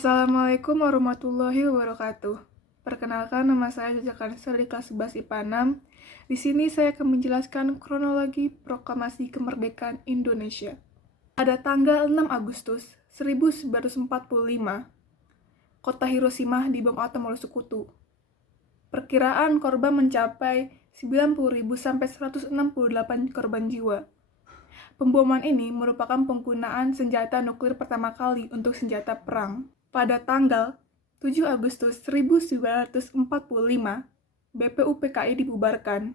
Assalamualaikum warahmatullahi wabarakatuh. Perkenalkan, nama saya Jaja Kanser di kelas 11 IPA 6. Di sini saya akan menjelaskan kronologi proklamasi kemerdekaan Indonesia. Pada tanggal 6 Agustus 1945, kota Hiroshima dibom atom oleh sekutu. Perkiraan korban mencapai 90.000 sampai 168 korban jiwa. Pemboman ini merupakan penggunaan senjata nuklir pertama kali untuk senjata perang. Pada tanggal 7 Agustus 1945, BPUPKI dibubarkan.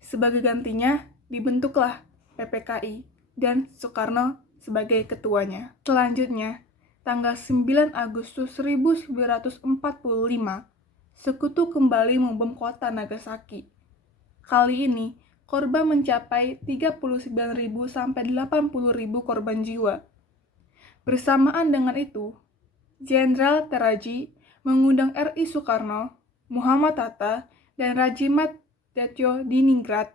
Sebagai gantinya, dibentuklah PPKI dan Soekarno sebagai ketuanya. Selanjutnya, tanggal 9 Agustus 1945, sekutu kembali membom kota Nagasaki. Kali ini, korban mencapai 39.000 sampai 80.000 korban jiwa. Bersamaan dengan itu, Jenderal Teraji mengundang RI Soekarno, Muhammad Hatta, dan Rajimat Djoko Diningrat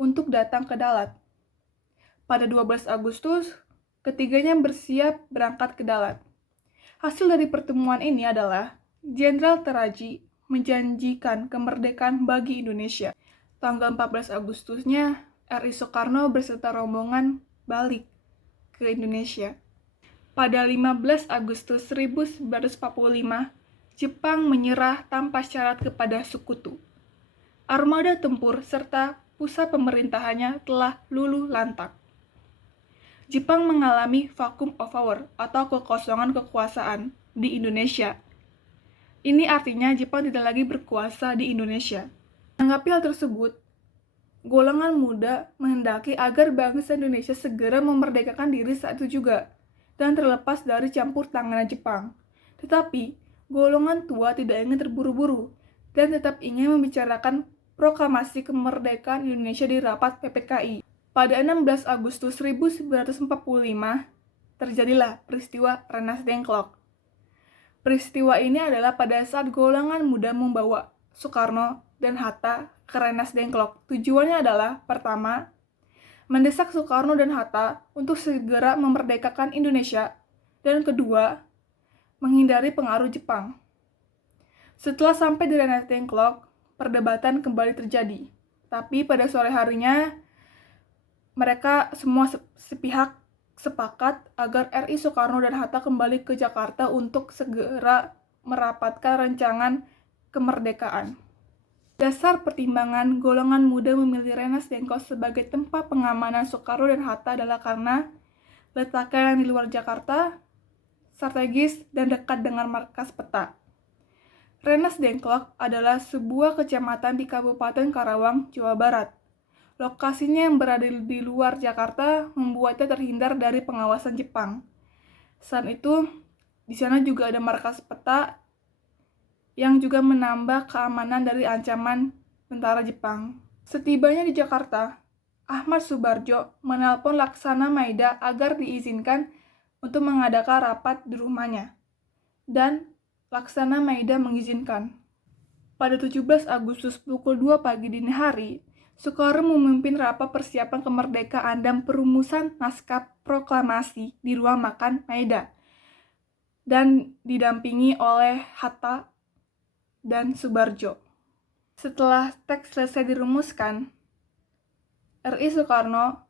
untuk datang ke Dalat. Pada 12 Agustus, ketiganya bersiap berangkat ke Dalat. Hasil dari pertemuan ini adalah Jenderal Teraji menjanjikan kemerdekaan bagi Indonesia. Tanggal 14 Agustusnya, RI Soekarno beserta rombongan balik ke Indonesia. Pada 15 Agustus 1945, Jepang menyerah tanpa syarat kepada sekutu. Armada tempur serta pusat pemerintahannya telah luluh lantak. Jepang mengalami vacuum of power atau kekosongan kekuasaan di Indonesia. Ini artinya Jepang tidak lagi berkuasa di Indonesia. Menanggapi hal tersebut, golongan muda menghendaki agar bangsa Indonesia segera memerdekakan diri saat itu juga dan terlepas dari campur tangan Jepang. Tetapi, golongan tua tidak ingin terburu-buru dan tetap ingin membicarakan proklamasi kemerdekaan Indonesia di rapat PPKI. Pada 16 Agustus 1945, terjadilah peristiwa Rengas Dengklok. Peristiwa ini adalah pada saat golongan muda membawa Soekarno dan Hatta ke Rengas Dengklok. Tujuannya adalah, pertama, mendesak Soekarno dan Hatta untuk segera memerdekakan Indonesia, dan kedua, menghindari pengaruh Jepang. Setelah sampai di Rengas Dengklok, perdebatan kembali terjadi. Tapi pada sore harinya, mereka semua sepihak sepakat agar RI Soekarno dan Hatta kembali ke Jakarta untuk segera merapatkan rancangan kemerdekaan. Dasar pertimbangan golongan muda memilih Rengas Dengklok sebagai tempat pengamanan Soekarno dan Hatta adalah karena letaknya yang di luar Jakarta, strategis, dan dekat dengan markas peta. Rengas Dengklok adalah sebuah kecamatan di Kabupaten Karawang, Jawa Barat. Lokasinya yang berada di luar Jakarta membuatnya terhindar dari pengawasan Jepang. Selain itu, di sana juga ada markas peta yang juga menambah keamanan dari ancaman tentara Jepang. Setibanya di Jakarta, Ahmad Subarjo menelpon Laksana Maida agar diizinkan untuk mengadakan rapat di rumahnya. Dan Laksana Maida mengizinkan. Pada 17 Agustus pukul 2 pagi dini hari, Soekarno memimpin rapat persiapan kemerdekaan dan perumusan naskah proklamasi di ruang makan Maida dan didampingi oleh Hatta dan Subarjo. Setelah teks selesai dirumuskan, RI Soekarno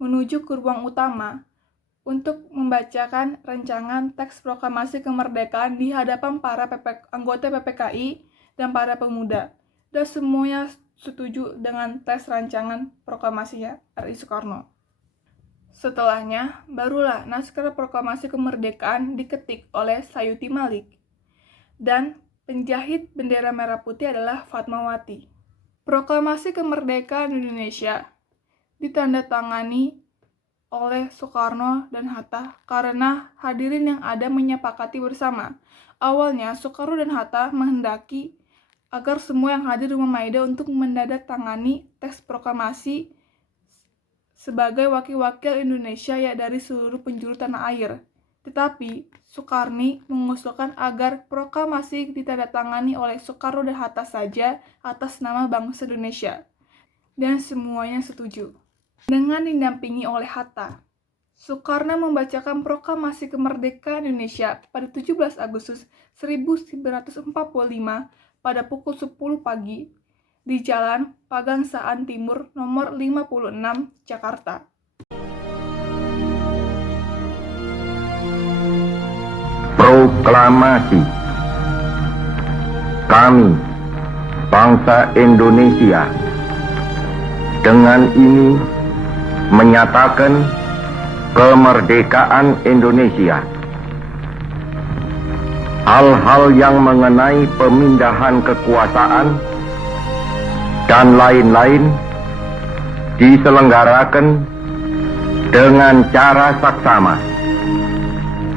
menuju ke ruang utama untuk membacakan rancangan teks proklamasi kemerdekaan di hadapan para anggota PPKI dan para pemuda. Dan semuanya setuju dengan teks rancangan proklamasinya RI Soekarno. Setelahnya, barulah naskah proklamasi kemerdekaan diketik oleh Sayuti Malik dan penjahit bendera merah putih adalah Fatmawati. Proklamasi kemerdekaan Indonesia ditandatangani oleh Soekarno dan Hatta karena hadirin yang ada menyepakati bersama. Awalnya Soekarno dan Hatta menghendaki agar semua yang hadir di rumah Maida untuk menandatangani teks proklamasi sebagai wakil-wakil Indonesia ya dari seluruh penjuru tanah air. Tetapi Soekarno mengusulkan agar proklamasi ditandatangani oleh Soekarno dan Hatta saja atas nama bangsa Indonesia. Dan semuanya setuju. Dengan didampingi oleh Hatta, Soekarno membacakan proklamasi kemerdekaan Indonesia pada 17 Agustus 1945 pada pukul 10 pagi di Jalan Pagangsaan Timur nomor 56, Jakarta. Proklamasi. Kami, bangsa Indonesia, dengan ini menyatakan kemerdekaan Indonesia. Hal-hal yang mengenai pemindahan kekuasaan dan lain-lain diselenggarakan dengan cara saksama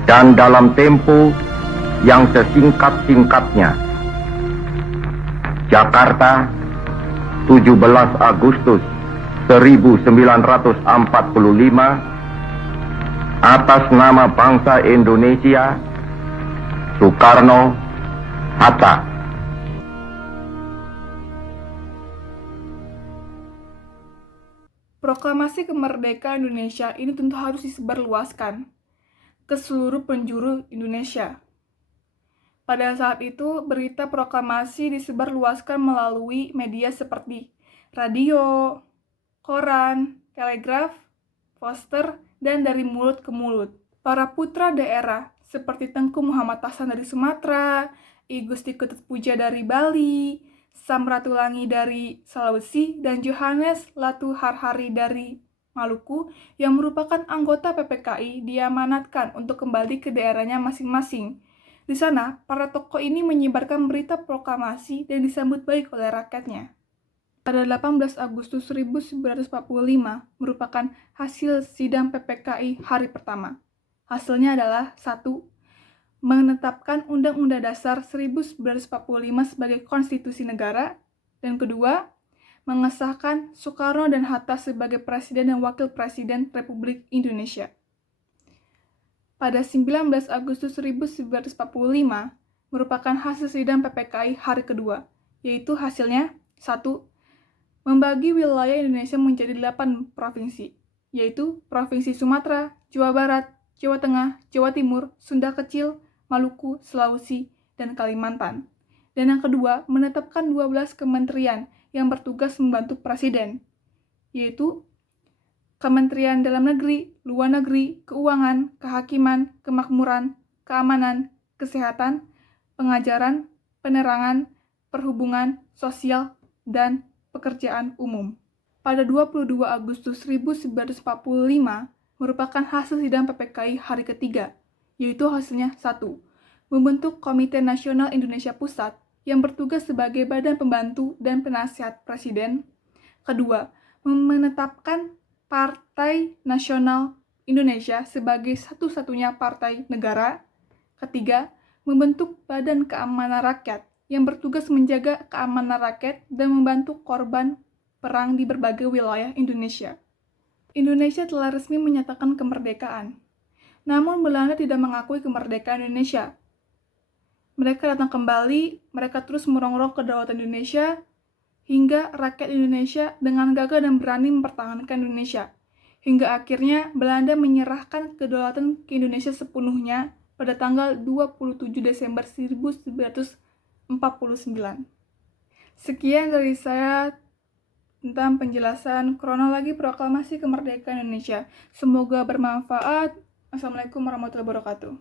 dan dalam tempo yang sesingkat-singkatnya. Jakarta, 17 Agustus 1945, atas nama bangsa Indonesia, Soekarno Hatta. Proklamasi kemerdekaan Indonesia ini tentu harus disebarluaskan ke seluruh penjuru Indonesia. Pada saat itu, berita proklamasi disebarluaskan melalui media seperti radio, koran, telegraf, poster, dan dari mulut ke mulut. Para putra daerah seperti Tengku Muhammad Hasan dari Sumatera, I Gusti Ketut Puja dari Bali, Sam Ratulangi dari Sulawesi, dan Johannes Latu Harhari dari Maluku yang merupakan anggota PPKI diamanatkan untuk kembali ke daerahnya masing-masing. Di sana, para tokoh ini menyebarkan berita proklamasi dan disambut baik oleh rakyatnya. Pada 18 Agustus 1945 merupakan hasil sidang PPKI hari pertama. Hasilnya adalah 1. Menetapkan Undang-Undang Dasar 1945 sebagai konstitusi negara, dan kedua, mengesahkan Soekarno dan Hatta sebagai Presiden dan Wakil Presiden Republik Indonesia. Pada 19 Agustus 1945 merupakan hasil sidang PPKI hari kedua, yaitu hasilnya 1. Membagi wilayah Indonesia menjadi 8 provinsi, yaitu Provinsi Sumatera, Jawa Barat, Jawa Tengah, Jawa Timur, Sunda Kecil, Maluku, Sulawesi, dan Kalimantan. Dan yang kedua, menetapkan 12 kementerian yang bertugas membantu Presiden, yaitu Kementerian Dalam Negeri, Luar Negeri, Keuangan, Kehakiman, Kemakmuran, Keamanan, Kesehatan, Pengajaran, Penerangan, Perhubungan, Sosial, dan Pekerjaan Umum. Pada 22 Agustus 1945 merupakan hasil sidang PPKI hari ketiga, yaitu hasilnya 1. Membentuk Komite Nasional Indonesia Pusat yang bertugas sebagai badan pembantu dan penasihat Presiden. Kedua, menetapkan Partai Nasional Indonesia sebagai satu-satunya partai negara. Ketiga, membentuk Badan Keamanan Rakyat yang bertugas menjaga keamanan rakyat dan membantu korban perang di berbagai wilayah Indonesia. Indonesia telah resmi menyatakan kemerdekaan. Namun Belanda tidak mengakui kemerdekaan Indonesia. Mereka datang kembali, mereka terus merongrong kedaulatan Indonesia, hingga rakyat Indonesia dengan gagah dan berani mempertahankan Indonesia. Hingga akhirnya Belanda menyerahkan kedaulatan ke Indonesia sepenuhnya pada tanggal 27 Desember 1949. Sekian dari saya tentang penjelasan kronologi proklamasi kemerdekaan Indonesia. Semoga bermanfaat. Assalamualaikum warahmatullahi wabarakatuh.